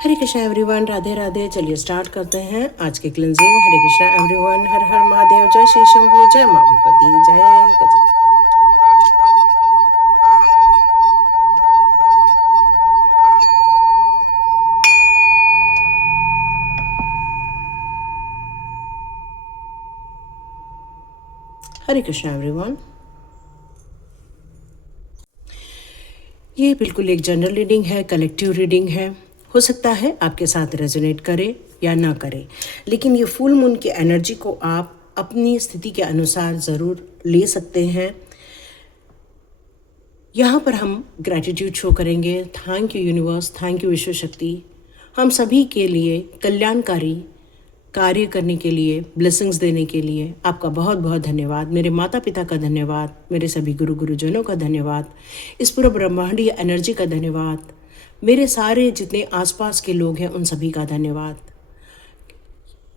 हरे Krishna everyone, Radhe Radhe. चलिए start करते हैं आज के क्लिनजिंग। हरे कृष्णा एवरीवन, हर हर महादेव, जय श्री शंभू, जय माँ भगवती, जय गजा। हरे कृष्णा एवरीवन, ये बिल्कुल एक जनरल रीडिंग है, कलेक्टिव रीडिंग है। हो सकता है आपके साथ रेजोनेट करे या ना करे, लेकिन ये फुल मून की एनर्जी को आप अपनी स्थिति के अनुसार ज़रूर ले सकते हैं। यहाँ पर हम ग्रैटिट्यूड शो करेंगे। Thank you universe, thank you विश्व शक्ति, हम सभी के लिए कल्याणकारी कार्य करने के लिए, ब्लेसिंग्स देने के लिए आपका बहुत बहुत धन्यवाद। मेरे माता पिता का धन्यवाद, मेरे सभी गुरुजनों का धन्यवाद, इस पूरे ब्रह्मांडीय एनर्जी का धन्यवाद, मेरे सारे जितने आसपास के लोग हैं उन सभी का धन्यवाद,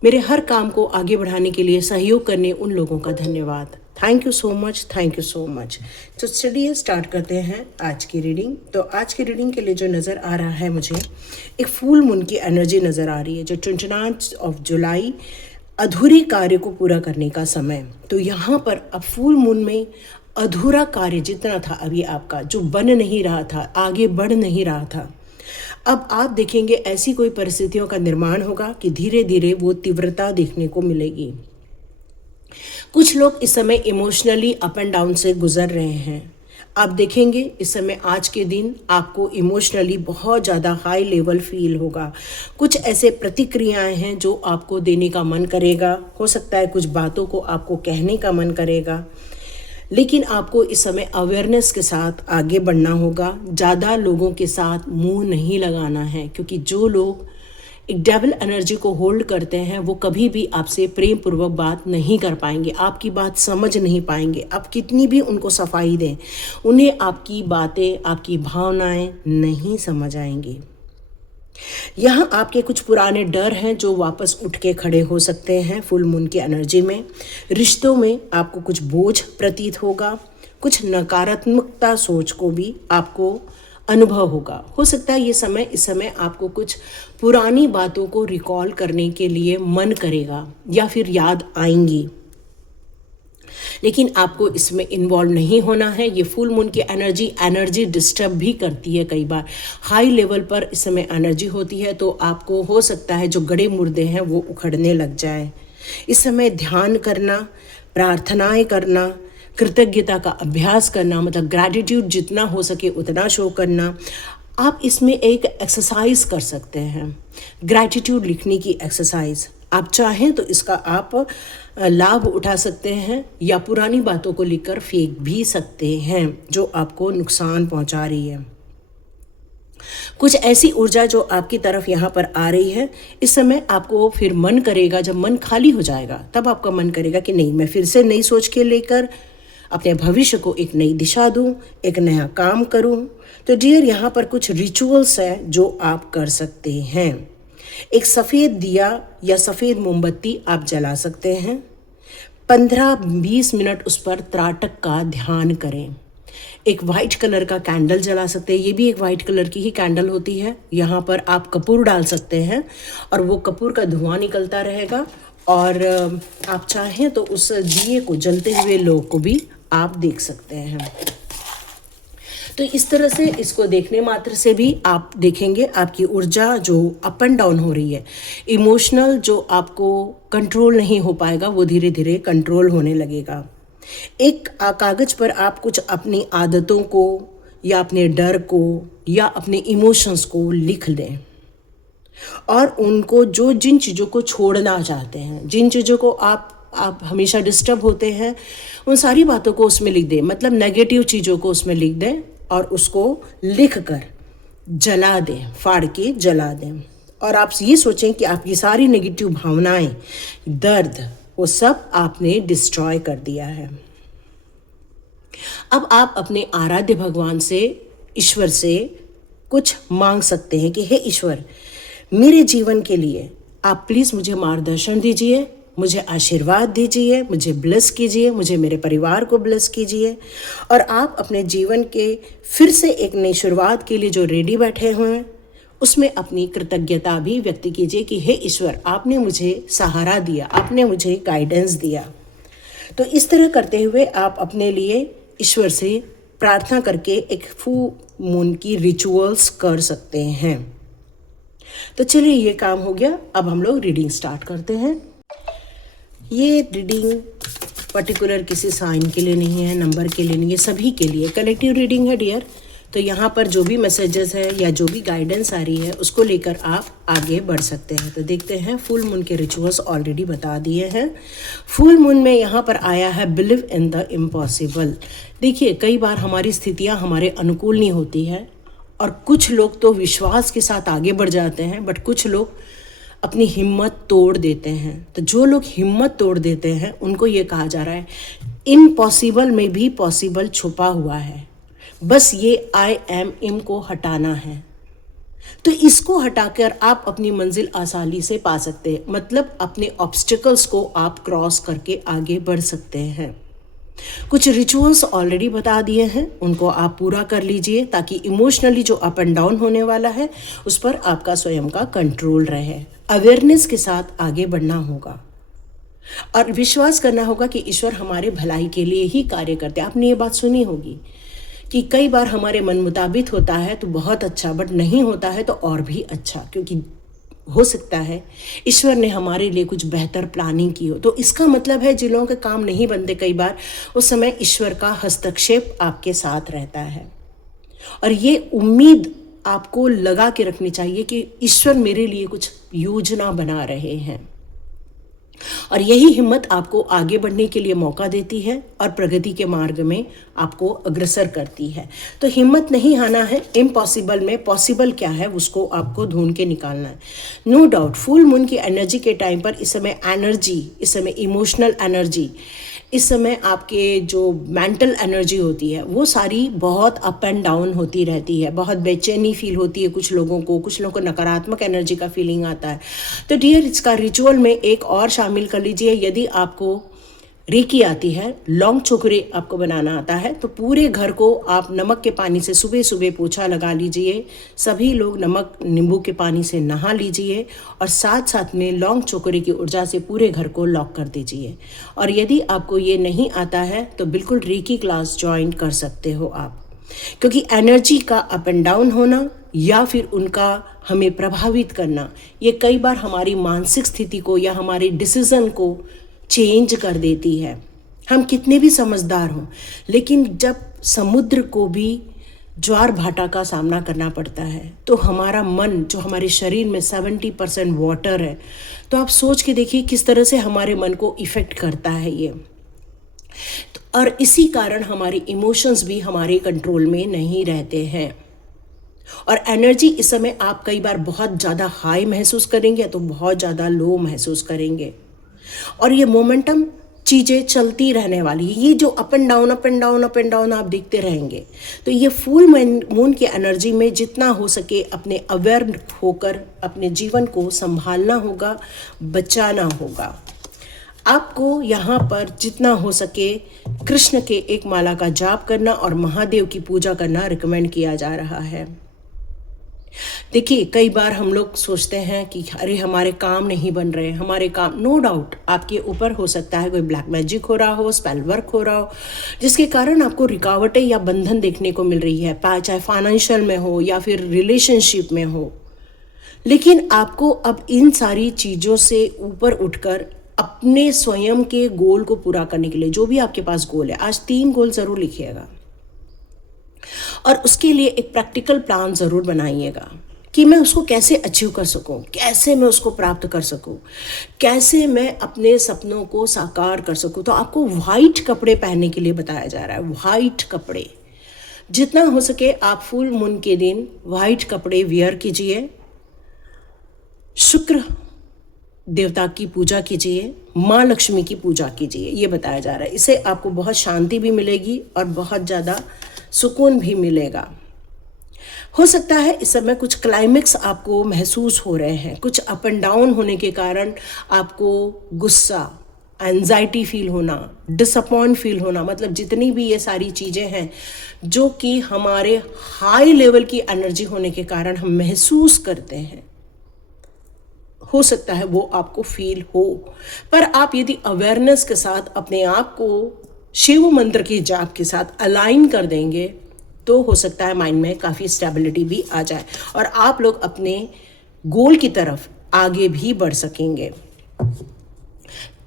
मेरे हर काम को आगे बढ़ाने के लिए सहयोग करने उन लोगों का धन्यवाद। Thank you so much, thank you so much. तो चलिए स्टार्ट करते हैं आज की रीडिंग। तो आज की रीडिंग के लिए जो नज़र आ रहा है, मुझे एक फुल मून की एनर्जी नज़र आ रही है, जो 29 जुलाई, अधूरी कार्य को पूरा करने का समय। तो यहाँ पर अब फुल मून में अधूरा कार्य जितना था अभी आपका, जो बन नहीं रहा था, आगे बढ़ नहीं रहा था, अब आप देखेंगे ऐसी कोई परिस्थितियों का निर्माण होगा कि धीरे धीरे वो तीव्रता देखने को मिलेगी। कुछ लोग इस समय इमोशनली अप एंड डाउन से गुजर रहे हैं। आप देखेंगे इस समय, आज के दिन आपको इमोशनली बहुत ज़्यादा हाई लेवल फील होगा। कुछ ऐसे प्रतिक्रियाएं हैं जो आपको देने का मन करेगा। हो सकता है कुछ बातों को आपको कहने का मन करेगा, लेकिन आपको इस समय अवेयरनेस के साथ आगे बढ़ना होगा। ज़्यादा लोगों के साथ मुंह नहीं लगाना है, क्योंकि जो लोग एक डेविल एनर्जी को होल्ड करते हैं वो कभी भी आपसे प्रेम पूर्वक बात नहीं कर पाएंगे, आपकी बात समझ नहीं पाएंगे। आप कितनी भी उनको सफाई दें, उन्हें आपकी बातें, आपकी भावनाएं नहीं समझ आएंगी। यहाँ आपके कुछ पुराने डर हैं जो वापस उठ के खड़े हो सकते हैं फुल मून की एनर्जी में। रिश्तों में आपको कुछ बोझ प्रतीत होगा, कुछ नकारात्मकता सोच को भी आपको अनुभव होगा। हो सकता है इस समय आपको कुछ पुरानी बातों को रिकॉल करने के लिए मन करेगा या फिर याद आएंगी, लेकिन आपको इसमें इन्वॉल्व नहीं होना है। ये फुल मून की एनर्जी डिस्टर्ब भी करती है। कई बार हाई लेवल पर इस समय एनर्जी होती है, तो आपको हो सकता है जो गड़े मुर्दे हैं वो उखड़ने लग जाए। इस समय ध्यान करना, प्रार्थनाएं करना, कृतज्ञता का अभ्यास करना, मतलब ग्रैटिट्यूड जितना हो सके उतना शो करना। आप इसमें एक एक्सरसाइज कर सकते हैं, ग्रैटिट्यूड लिखने की एक्सरसाइज। आप चाहें तो इसका आप लाभ उठा सकते हैं, या पुरानी बातों को लिखकर फेंक भी सकते हैं जो आपको नुकसान पहुंचा रही है। कुछ ऐसी ऊर्जा जो आपकी तरफ यहाँ पर आ रही है, इस समय आपको फिर मन करेगा, जब मन खाली हो जाएगा तब आपका मन करेगा कि नहीं, मैं फिर से नई सोच के लेकर अपने भविष्य को एक नई दिशा दूं, एक नया काम करूं। तो डियर, यहाँ पर कुछ रिचुअल्स हैं जो आप कर सकते हैं। एक सफ़ेद दिया या सफ़ेद मोमबत्ती आप जला सकते हैं। 15-20 मिनट उस पर त्राटक का ध्यान करें। एक वाइट कलर का कैंडल जला सकते हैं, ये भी एक वाइट कलर की ही कैंडल होती है। यहाँ पर आप कपूर डाल सकते हैं और वो कपूर का धुआं निकलता रहेगा, और आप चाहें तो उस दिए को, जलते हुए लोग को भी आप देख सकते हैं। तो इस तरह से इसको देखने मात्र से भी आप देखेंगे आपकी ऊर्जा जो अप एंड डाउन हो रही है, इमोशनल जो आपको कंट्रोल नहीं हो पाएगा, वो धीरे धीरे कंट्रोल होने लगेगा। एक कागज़ पर आप कुछ अपनी आदतों को या अपने डर को या अपने इमोशंस को लिख लें, और उनको जिन चीज़ों को छोड़ना चाहते हैं, जिन चीज़ों को आप हमेशा डिस्टर्ब होते हैं, उन सारी बातों को उसमें लिख दें। मतलब नेगेटिव चीज़ों को उसमें लिख दें और उसको लिख कर जला दें, फाड़ के जला दें। और आप ये सोचें कि आपकी सारी नेगेटिव भावनाएं, दर्द, वो सब आपने डिस्ट्रॉय कर दिया है। अब आप अपने आराध्य भगवान से, ईश्वर से कुछ मांग सकते हैं कि हे ईश्वर, मेरे जीवन के लिए आप प्लीज़ मुझे मार्गदर्शन दीजिए, मुझे आशीर्वाद दीजिए, मुझे ब्लेस कीजिए, मुझे मेरे परिवार को ब्लेस कीजिए। और आप अपने जीवन के फिर से एक नई शुरुआत के लिए जो रेडी बैठे हुए हैं, उसमें अपनी कृतज्ञता भी व्यक्त कीजिए कि हे ईश्वर, आपने मुझे सहारा दिया, आपने मुझे गाइडेंस दिया। तो इस तरह करते हुए आप अपने लिए ईश्वर से प्रार्थना करके एक फुल मून की रिचुअल्स कर सकते हैं। तो चलिए, ये काम हो गया। अब हम लोग रीडिंग स्टार्ट करते हैं। ये रीडिंग पर्टिकुलर किसी साइन के लिए नहीं है, नंबर के लिए नहीं है, सभी के लिए कलेक्टिव रीडिंग है डियर। तो यहाँ पर जो भी मैसेजेस है या जो भी गाइडेंस आ रही है उसको लेकर आप आगे बढ़ सकते हैं। तो देखते हैं, फुल मून के रिचुअल्स ऑलरेडी बता दिए हैं। फुल मून में यहाँ पर आया है बिलीव इन द इम्पॉसिबल। देखिए, कई बार हमारी स्थितियाँ हमारे अनुकूल नहीं होती है और कुछ लोग तो विश्वास के साथ आगे बढ़ जाते हैं, बट कुछ लोग अपनी हिम्मत तोड़ देते हैं। तो जो लोग हिम्मत तोड़ देते हैं उनको ये कहा जा रहा है इम्पॉसिबल में भी पॉसिबल छुपा हुआ है, बस ये आई एम इम को हटाना है। तो इसको हटाकर आप अपनी मंजिल आसानी से पा सकते हैं, मतलब अपने ऑब्स्टिकल्स को आप क्रॉस करके आगे बढ़ सकते हैं। कुछ रिचुअल्स ऑलरेडी बता दिए हैं, उनको आप पूरा कर लीजिए ताकि इमोशनली जो अप एंड डाउन होने वाला है उस पर आपका स्वयं का कंट्रोल रहे। अवेयरनेस के साथ आगे बढ़ना होगा और विश्वास करना होगा कि ईश्वर हमारे भलाई के लिए ही कार्य करते हैं। आपने ये बात सुनी होगी कि कई बार हमारे मन मुताबिक होता है तो बहुत अच्छा, बट नहीं होता है तो और भी अच्छा, क्योंकि हो सकता है ईश्वर ने हमारे लिए कुछ बेहतर प्लानिंग की हो। तो इसका मतलब है जिन लोगों के काम नहीं बनते कई बार, उस समय ईश्वर का हस्तक्षेप आपके साथ रहता है। और ये उम्मीद आपको लगा के रखनी चाहिए कि ईश्वर मेरे लिए कुछ योजना बना रहे हैं, और यही हिम्मत आपको आगे बढ़ने के लिए मौका देती है और प्रगति के मार्ग में आपको अग्रसर करती है। तो हिम्मत नहीं हारना है। इम्पॉसिबल में पॉसिबल क्या है उसको आपको ढूंढ के निकालना है। नो डाउट फुल मून की एनर्जी के टाइम पर इस समय इमोशनल एनर्जी, इस समय आपके जो मेंटल एनर्जी होती है वो सारी बहुत अप एंड डाउन होती रहती है। बहुत बेचैनी फील होती है कुछ लोगों को नकारात्मक एनर्जी का फीलिंग आता है। तो डियर, इसका रिचुअल में एक और शामिल कर लीजिए। यदि आपको रेकी आती है, लौंग चोकरे आपको बनाना आता है, तो पूरे घर को आप नमक के पानी से सुबह सुबह पोछा लगा लीजिए। सभी लोग नमक नींबू के पानी से नहा लीजिए और साथ साथ में लौंग चोकरे की ऊर्जा से पूरे घर को लॉक कर दीजिए। और यदि आपको ये नहीं आता है तो बिल्कुल रेकी क्लास ज्वाइन कर सकते हो आप, क्योंकि एनर्जी का अप एंड डाउन होना या फिर उनका हमें प्रभावित करना, ये कई बार हमारी मानसिक स्थिति को या हमारे डिसीजन को चेंज कर देती है। हम कितने भी समझदार हों, लेकिन जब समुद्र को भी ज्वार भाटा का सामना करना पड़ता है तो हमारा मन, जो हमारे शरीर में 70% वाटर है, तो आप सोच के देखिए किस तरह से हमारे मन को इफ़ेक्ट करता है ये। और इसी कारण हमारे इमोशंस भी हमारे कंट्रोल में नहीं रहते हैं। और एनर्जी इस समय आप कई बार बहुत ज़्यादा हाई महसूस करेंगे तो बहुत ज़्यादा लो महसूस करेंगे, और ये मोमेंटम चीज़ें चलती रहने वाली है। ये जो अप एंड डाउन आप देखते रहेंगे। तो ये फुल मून की एनर्जी में जितना हो सके अपने अवेयर होकर अपने जीवन को संभालना होगा, बचाना होगा। आपको यहाँ पर जितना हो सके कृष्ण के एक माला का जाप करना और महादेव की पूजा करना रिकमेंड किया जा रहा है। देखिए, कई बार हम लोग सोचते हैं कि अरे हमारे काम नहीं बन रहे, हमारे काम, नो डाउट आपके ऊपर हो सकता है कोई ब्लैक मैजिक हो रहा हो, स्पेल वर्क हो रहा हो, जिसके कारण आपको रुकावटें या बंधन देखने को मिल रही है, चाहे फाइनेंशियल में हो या फिर रिलेशनशिप में हो। लेकिन आपको अब इन सारी चीज़ों से ऊपर उठकर अपने स्वयं के गोल को पूरा करने के लिए, जो भी आपके पास गोल है, आज 3 गोल ज़रूर लिखिएगा और उसके लिए एक प्रैक्टिकल प्लान ज़रूर बनाइएगा कि मैं उसको कैसे अचीव कर सकूं, कैसे मैं उसको प्राप्त कर सकूं, कैसे मैं अपने सपनों को साकार कर सकूं। तो आपको वाइट कपड़े पहनने के लिए बताया जा रहा है। वाइट कपड़े जितना हो सके आप फुल मून के दिन वाइट कपड़े वियर कीजिए। शुक्र देवता की पूजा कीजिए, माँ लक्ष्मी की पूजा कीजिए, ये बताया जा रहा है। इससे आपको बहुत शांति भी मिलेगी और बहुत ज़्यादा सुकून भी मिलेगा। हो सकता है इस समय कुछ क्लाइमेक्स आपको महसूस हो रहे हैं, कुछ अप एंड डाउन होने के कारण आपको गुस्सा, एंजाइटी फील होना, डिसअपॉइंट फील होना, मतलब जितनी भी ये सारी चीज़ें हैं जो कि हमारे हाई लेवल की एनर्जी होने के कारण हम महसूस करते हैं, हो सकता है वो आपको फील हो। पर आप यदि अवेयरनेस के साथ अपने आप को शिव मंत्र की जाप के साथ अलाइन कर देंगे तो हो सकता है माइंड में काफ़ी स्टेबिलिटी भी आ जाए और आप लोग अपने गोल की तरफ आगे भी बढ़ सकेंगे।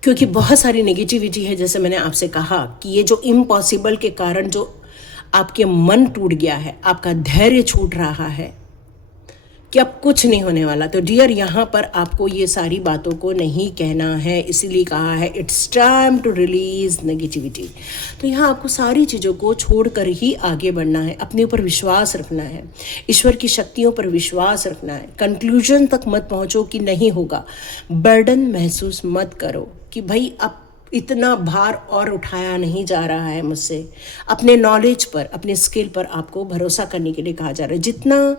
क्योंकि बहुत सारी नेगेटिविटी है, जैसे मैंने आपसे कहा कि ये जो इम्पॉसिबल के कारण जो आपके मन टूट गया है, आपका धैर्य छूट रहा है कि अब कुछ नहीं होने वाला, तो डियर यहाँ पर आपको ये सारी बातों को नहीं कहना है। इसीलिए कहा है it's time to release negativity. तो यहाँ आपको सारी चीज़ों को छोड़कर ही आगे बढ़ना है, अपने ऊपर विश्वास रखना है, ईश्वर की शक्तियों पर विश्वास रखना है। कंक्लूजन तक मत पहुँचो कि नहीं होगा, बर्डन महसूस मत करो कि भाई अब इतना भार और उठाया नहीं जा रहा है मुझसे। अपने नॉलेज पर, अपने स्किल पर आपको भरोसा करने के लिए कहा जा रहा है। जितना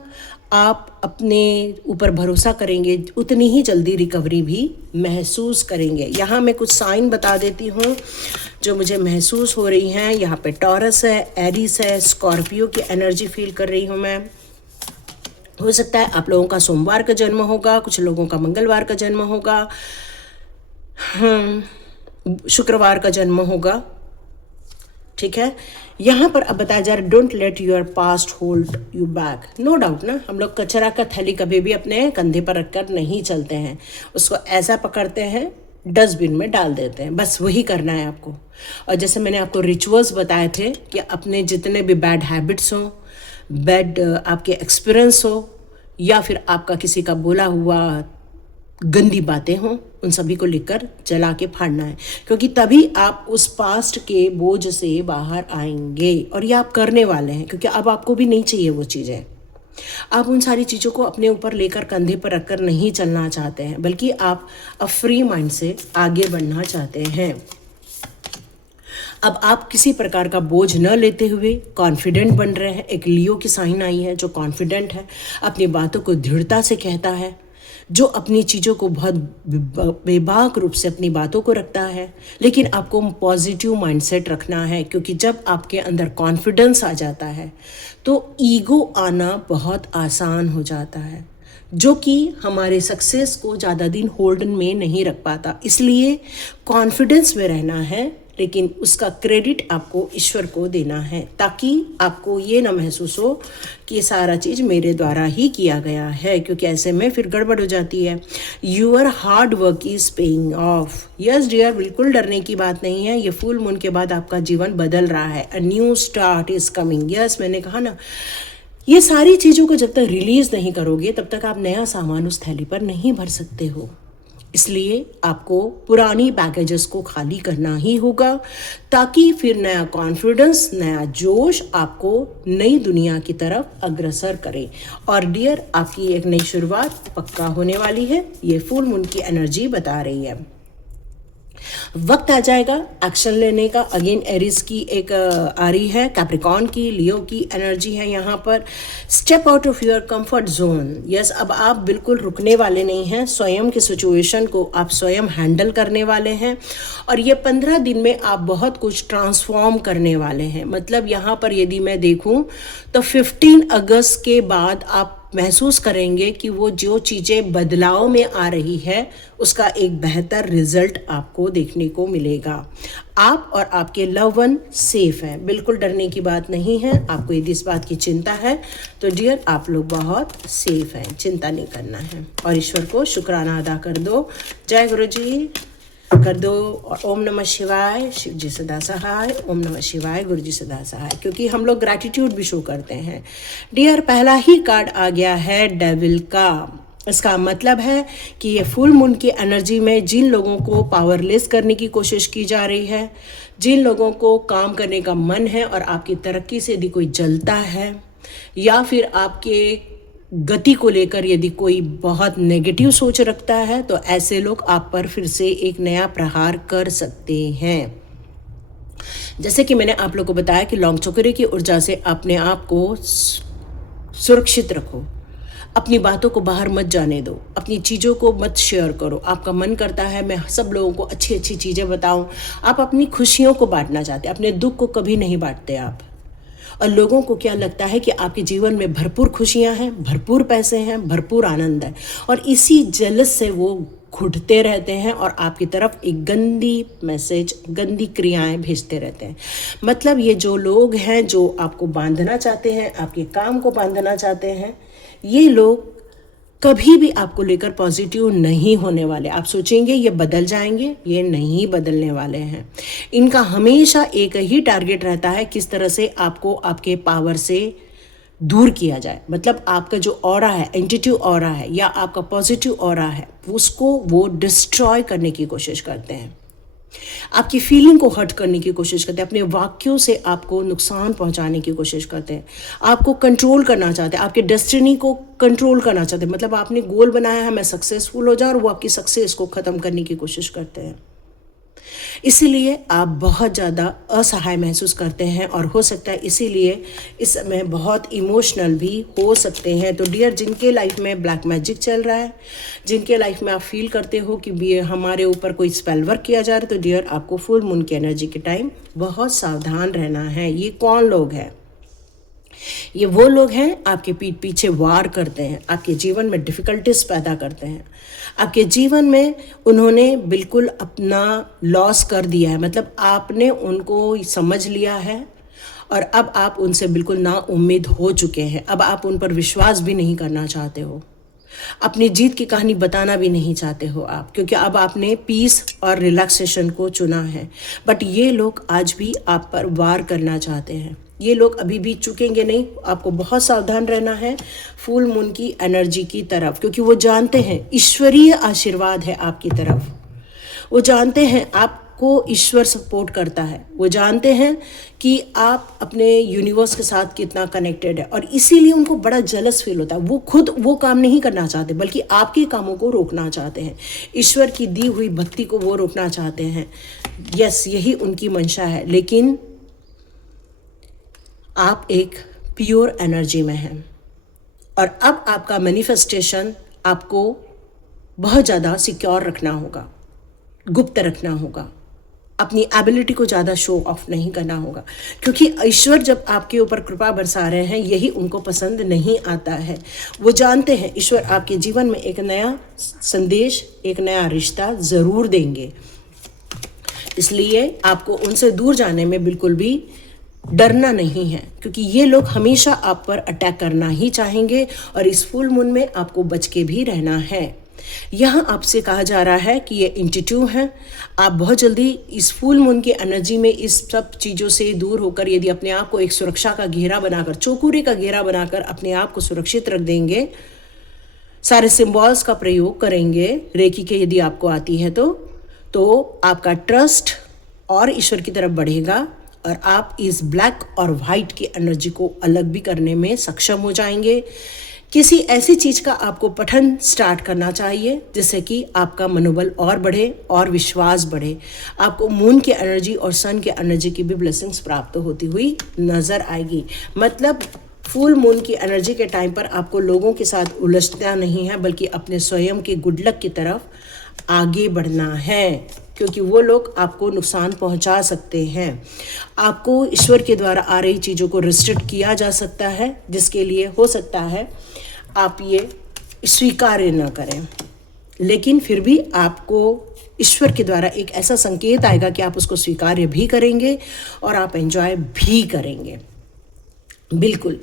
आप अपने ऊपर भरोसा करेंगे उतनी ही जल्दी रिकवरी भी महसूस करेंगे। यहाँ मैं कुछ साइन बता देती हूँ जो मुझे महसूस हो रही हैं। यहाँ पे टॉरस है, एरीज है, स्कॉर्पियो की एनर्जी फील कर रही हूँ मैं। हो सकता है आप लोगों का सोमवार का जन्म होगा, कुछ लोगों का मंगलवार का जन्म होगा, शुक्रवार का जन्म होगा, ठीक है। यहाँ पर अब बताया जा रहा है don't let your past hold you back. No doubt ना, हम लोग कचरा का थैली कभी भी अपने कंधे पर रखकर नहीं चलते हैं, उसको ऐसा पकड़ते हैं, डस्टबिन में डाल देते हैं, बस वही करना है आपको। और जैसे मैंने आपको रिचुअल्स बताए थे कि अपने जितने भी बैड हैबिट्स हों, बैड आपके एक्सपीरियंस हो, या फिर आपका किसी का बोला हुआ गंदी बातें हों, उन सभी को लिखकर जला के फाड़ना है, क्योंकि तभी आप उस पास्ट के बोझ से बाहर आएंगे। और ये आप करने वाले हैं, क्योंकि अब आपको भी नहीं चाहिए वो चीज़ें। आप उन सारी चीज़ों को अपने ऊपर लेकर कंधे पर रखकर नहीं चलना चाहते हैं, बल्कि आप अब फ्री माइंड से आगे बढ़ना चाहते हैं। अब आप किसी प्रकार का बोझ न लेते हुए कॉन्फिडेंट बन रहे हैं। एक लियो की साइन आई है जो कॉन्फिडेंट है, अपनी बातों को दृढ़ता से कहता है, जो अपनी चीज़ों को बहुत बेबाक रूप से अपनी बातों को रखता है। लेकिन आपको पॉजिटिव माइंडसेट रखना है, क्योंकि जब आपके अंदर कॉन्फिडेंस आ जाता है तो ईगो आना बहुत आसान हो जाता है, जो कि हमारे सक्सेस को ज़्यादा दिन होल्ड में नहीं रख पाता। इसलिए कॉन्फिडेंस में रहना है, लेकिन उसका क्रेडिट आपको ईश्वर को देना है, ताकि आपको ये ना महसूस हो कि ये सारा चीज़ मेरे द्वारा ही किया गया है, क्योंकि ऐसे में फिर गड़बड़ हो जाती है। Your hard work is paying off. Yes dear, बिल्कुल डरने की बात नहीं है। ये फुल मून के बाद आपका जीवन बदल रहा है, a new start is coming. Yes, मैंने कहा ना, ये सारी चीज़ों को जब तक रिलीज़ नहीं करोगे तब तक आप नया सामान उस थैली पर नहीं भर सकते हो। इसलिए आपको पुरानी पैकेजेस को खाली करना ही होगा, ताकि फिर नया कॉन्फिडेंस, नया जोश आपको नई दुनिया की तरफ अग्रसर करे। और डियर, आपकी एक नई शुरुआत पक्का होने वाली है, ये फुल मून की एनर्जी बता रही है। वक्त आ जाएगा एक्शन लेने का। अगेन एरीज की एक आ रही है, कैप्रिकॉर्न की, लियो की एनर्जी है यहाँ पर। Step out of your comfort zone. Yes, अब आप बिल्कुल रुकने वाले नहीं हैं, स्वयं की सिचुएशन को आप स्वयं हैंडल करने वाले हैं। और ये 15 दिन में आप बहुत कुछ ट्रांसफॉर्म करने वाले हैं। मतलब यहाँ पर यदि मैं देखूँ तो 15 अगस्त के बाद आप महसूस करेंगे कि वो जो चीज़ें बदलाव में आ रही है उसका एक बेहतर रिजल्ट आपको देखने को मिलेगा। आप और आपके लव वन सेफ हैं, बिल्कुल डरने की बात नहीं है। आपको यदि इस बात की चिंता है तो डियर, आप लोग बहुत सेफ हैं, चिंता नहीं करना है। और ईश्वर को शुक्राना अदा कर दो। जय गुरु जी कर दो। और ओम नमः शिवाय, शिव जी सदा सहाय। ओम नमः शिवाय, गुरु जी सदा सहाय। क्योंकि हम लोग ग्रैटिट्यूड भी शो करते हैं। डियर, पहला ही कार्ड आ गया है डेविल का। इसका मतलब है कि ये फुल मून की एनर्जी में जिन लोगों को पावरलेस करने की कोशिश की जा रही है, जिन लोगों को काम करने का मन है और आपकी तरक्की से यदि कोई जलता है, या फिर आपके गति को लेकर यदि कोई बहुत नेगेटिव सोच रखता है, तो ऐसे लोग आप पर फिर से एक नया प्रहार कर सकते हैं। जैसे कि मैंने आप लोगों को बताया कि लौंग चोकरे की ऊर्जा से अपने आप को सुरक्षित रखो, अपनी बातों को बाहर मत जाने दो, अपनी चीज़ों को मत शेयर करो। आपका मन करता है मैं सब लोगों को अच्छी अच्छी चीज़ें बताऊं। आप अपनी खुशियों को बांटना चाहते हैं, अपने दुख को कभी नहीं बांटते आप। और लोगों को क्या लगता है कि आपके जीवन में भरपूर खुशियां हैं, भरपूर पैसे हैं, भरपूर आनंद है, और इसी जलस से वो घुटते रहते हैं और आपकी तरफ एक गंदी मैसेज, गंदी क्रियाएं भेजते रहते हैं। मतलब ये जो लोग हैं जो आपको बांधना चाहते हैं, आपके काम को बांधना चाहते हैं, ये लोग कभी भी आपको लेकर पॉजिटिव नहीं होने वाले। आप सोचेंगे ये बदल जाएंगे, ये नहीं बदलने वाले हैं। इनका हमेशा एक ही टारगेट रहता है, किस तरह से आपको आपके पावर से दूर किया जाए। मतलब आपका जो ऑरा है, एंटिटी ऑरा है या आपका पॉजिटिव ऑरा है, उसको वो डिस्ट्रॉय करने की कोशिश करते हैं, आपकी फीलिंग को हर्ट करने की कोशिश करते हैं, अपने वाक्यों से आपको नुकसान पहुंचाने की कोशिश करते हैं, आपको कंट्रोल करना चाहते हैं, आपके डेस्टिनी को कंट्रोल करना चाहते हैं। मतलब आपने गोल बनाया है मैं सक्सेसफुल हो जाऊं, और वो आपकी सक्सेस को ख़त्म करने की कोशिश करते हैं। इसीलिए आप बहुत ज़्यादा असहाय महसूस करते हैं, और हो सकता है इसीलिए इस समय बहुत इमोशनल भी हो सकते हैं। तो डियर, जिनके लाइफ में ब्लैक मैजिक चल रहा है, जिनके लाइफ में आप फील करते हो कि हमारे ऊपर कोई स्पेल वर्क किया जा रहा है, तो डियर आपको फुल मून की एनर्जी के टाइम बहुत सावधान रहना है। ये कौन लोग हैं? ये वो लोग हैं आपके पीठ पीछे वार करते हैं, आपके जीवन में डिफ़िकल्टीज पैदा करते हैं, आपके जीवन में उन्होंने बिल्कुल अपना लॉस कर दिया है। मतलब आपने उनको समझ लिया है और अब आप उनसे बिल्कुल ना उम्मीद हो चुके हैं। अब आप उन पर विश्वास भी नहीं करना चाहते हो, अपनी जीत की कहानी बताना भी नहीं चाहते हो आप, क्योंकि अब आपने पीस और रिलैक्सेशन को चुना है। बट ये लोग आज भी आप पर वार करना चाहते हैं। ये लोग अभी भी चुकेंगे नहीं। आपको बहुत सावधान रहना है फुल मून की एनर्जी की तरफ, क्योंकि वो जानते हैं ईश्वरीय आशीर्वाद है आपकी तरफ। वो जानते हैं आपको ईश्वर सपोर्ट करता है। वो जानते हैं कि आप अपने यूनिवर्स के साथ कितना कनेक्टेड है, और इसीलिए उनको बड़ा जलस फील होता है। वो खुद वो काम नहीं करना चाहते, बल्कि आपके कामों को रोकना चाहते हैं। ईश्वर की दी हुई भक्ति को वो रोकना चाहते हैं। यस, यही उनकी मंशा है। लेकिन आप एक प्योर एनर्जी में हैं, और अब आपका मैनिफेस्टेशन आपको बहुत ज़्यादा सिक्योर रखना होगा, गुप्त रखना होगा, अपनी एबिलिटी को ज़्यादा शो ऑफ नहीं करना होगा, क्योंकि ईश्वर जब आपके ऊपर कृपा बरसा रहे हैं, यही उनको पसंद नहीं आता है। वो जानते हैं ईश्वर आपके जीवन में एक नया संदेश, एक नया रिश्ता ज़रूर देंगे। इसलिए आपको उनसे दूर जाने में बिल्कुल भी डरना नहीं है, क्योंकि ये लोग हमेशा आप पर अटैक करना ही चाहेंगे, और इस फुल मून में आपको बच के भी रहना है। यहाँ आपसे कहा जा रहा है कि ये इंटिट्यू हैं। आप बहुत जल्दी इस फुल मून की एनर्जी में इस सब चीज़ों से दूर होकर यदि अपने आप को एक सुरक्षा का घेरा बनाकर, चौकुरे का घेरा बनाकर अपने आप को सुरक्षित रख देंगे, सारे सिम्बॉल्स का प्रयोग करेंगे, रेकी के यदि आपको आती है तो आपका ट्रस्ट और ईश्वर की तरफ बढ़ेगा, और आप इस ब्लैक और वाइट की एनर्जी को अलग भी करने में सक्षम हो जाएंगे। किसी ऐसी चीज़ का आपको पठन स्टार्ट करना चाहिए जिससे कि आपका मनोबल और बढ़े और विश्वास बढ़े। आपको मून की एनर्जी और सन की एनर्जी की भी ब्लेसिंग्स प्राप्त होती हुई नज़र आएगी। मतलब फुल मून की एनर्जी के टाइम पर आपको लोगों के साथ उलझना नहीं है, बल्कि अपने स्वयं के गुड लक की तरफ आगे बढ़ना है, क्योंकि वो लोग आपको नुकसान पहुंचा सकते हैं। आपको ईश्वर के द्वारा आ रही चीज़ों को रिस्ट्रिक्ट किया जा सकता है, जिसके लिए हो सकता है आप ये स्वीकार्य न करें, लेकिन फिर भी आपको ईश्वर के द्वारा एक ऐसा संकेत आएगा कि आप उसको स्वीकार्य भी करेंगे और आप एंजॉय भी करेंगे। बिल्कुल,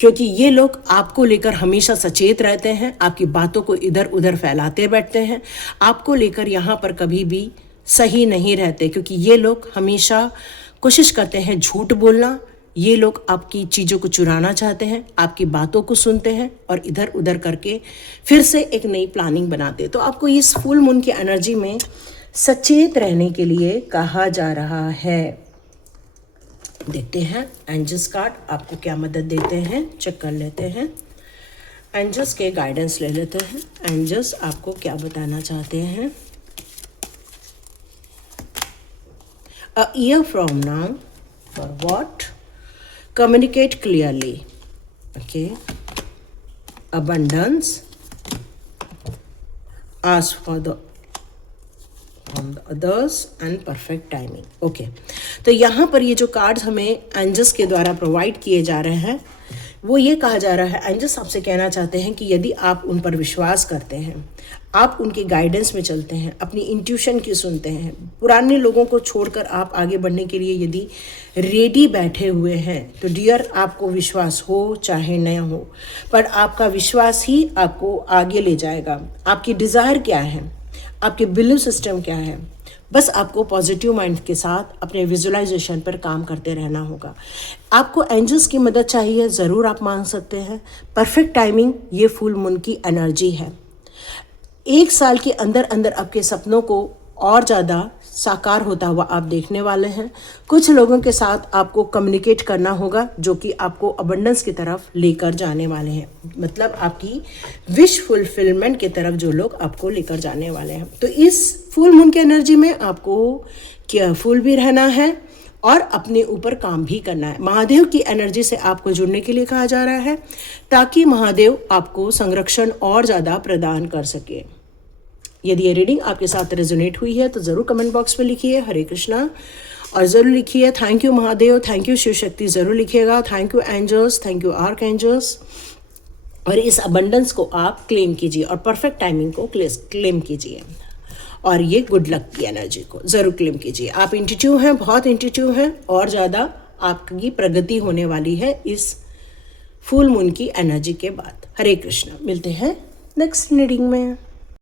क्योंकि ये लोग आपको लेकर हमेशा सचेत रहते हैं, आपकी बातों को इधर उधर फैलाते बैठते हैं, आपको लेकर यहाँ पर कभी भी सही नहीं रहते, क्योंकि ये लोग हमेशा कोशिश करते हैं झूठ बोलना। ये लोग आपकी चीज़ों को चुराना चाहते हैं, आपकी बातों को सुनते हैं और इधर उधर करके फिर से एक नई प्लानिंग बनाते हैं। तो आपको इस फुल मून की एनर्जी में सचेत रहने के लिए कहा जा रहा है। देखते हैं एंजल्स कार्ड आपको क्या मदद देते हैं, चेक कर लेते हैं। एंजल्स के गाइडेंस ले लेते हैं। एंजल्स आपको क्या बताना चाहते हैं। A year from now, for what? Communicate clearly. Okay. abundance, ask for the from the others and perfect timing. Okay, तो यहाँ पर ये जो कार्ड्स हमें एंजल्स के द्वारा प्रोवाइड किए जा रहे हैं, वो ये कहा जा रहा है, एंजल्स आपसे कहना चाहते हैं कि यदि आप उन पर विश्वास करते हैं, आप उनके गाइडेंस में चलते हैं, अपनी इंट्यूशन की सुनते हैं, पुराने लोगों को छोड़कर आप आगे बढ़ने के लिए यदि रेडी बैठे हुए हैं, तो डियर आपको विश्वास हो चाहे न हो, पर आपका विश्वास ही आपको आगे ले जाएगा। आपकी डिज़ायर क्या है, आपके बिलीव सिस्टम क्या है, बस आपको पॉजिटिव माइंड के साथ अपने विजुअलाइजेशन पर काम करते रहना होगा। आपको एंजल्स की मदद चाहिए, ज़रूर आप मांग सकते हैं। परफेक्ट टाइमिंग ये फुल मून की एनर्जी है। 1 साल के अंदर अंदर आपके सपनों को और ज़्यादा साकार होता हुआ आप देखने वाले हैं। कुछ लोगों के साथ आपको कम्युनिकेट करना होगा जो कि आपको अबंडेंस की तरफ लेकर जाने वाले हैं, मतलब आपकी विश फुलफिलमेंट की तरफ जो लोग आपको लेकर जाने वाले हैं। तो इस फुल मून की एनर्जी में आपको केयरफुल भी रहना है और अपने ऊपर काम भी करना है। महादेव की एनर्जी से आपको जुड़ने के लिए कहा जा रहा है ताकि महादेव आपको संरक्षण और ज़्यादा प्रदान कर सके। यदि ये रीडिंग आपके साथ रेजोनेट हुई है तो ज़रूर कमेंट बॉक्स में लिखिए हरे कृष्णा, और ज़रूर लिखिए thank you Mahadev, thank you Shiva Shakti, ज़रूर लिखिएगा thank you angels, thank you arch angels. और इस अबंडेंस को आप क्लेम कीजिए और परफेक्ट टाइमिंग को क्लेम कीजिए, और ये गुड लक की एनर्जी को ज़रूर क्लेम कीजिए। आप इंट्यूटिव हैं, बहुत इंट्यूटिव हैं, और ज़्यादा आपकी प्रगति होने वाली है इस फुल मून की एनर्जी के बाद। हरे कृष्णा, मिलते हैं नेक्स्ट रीडिंग में।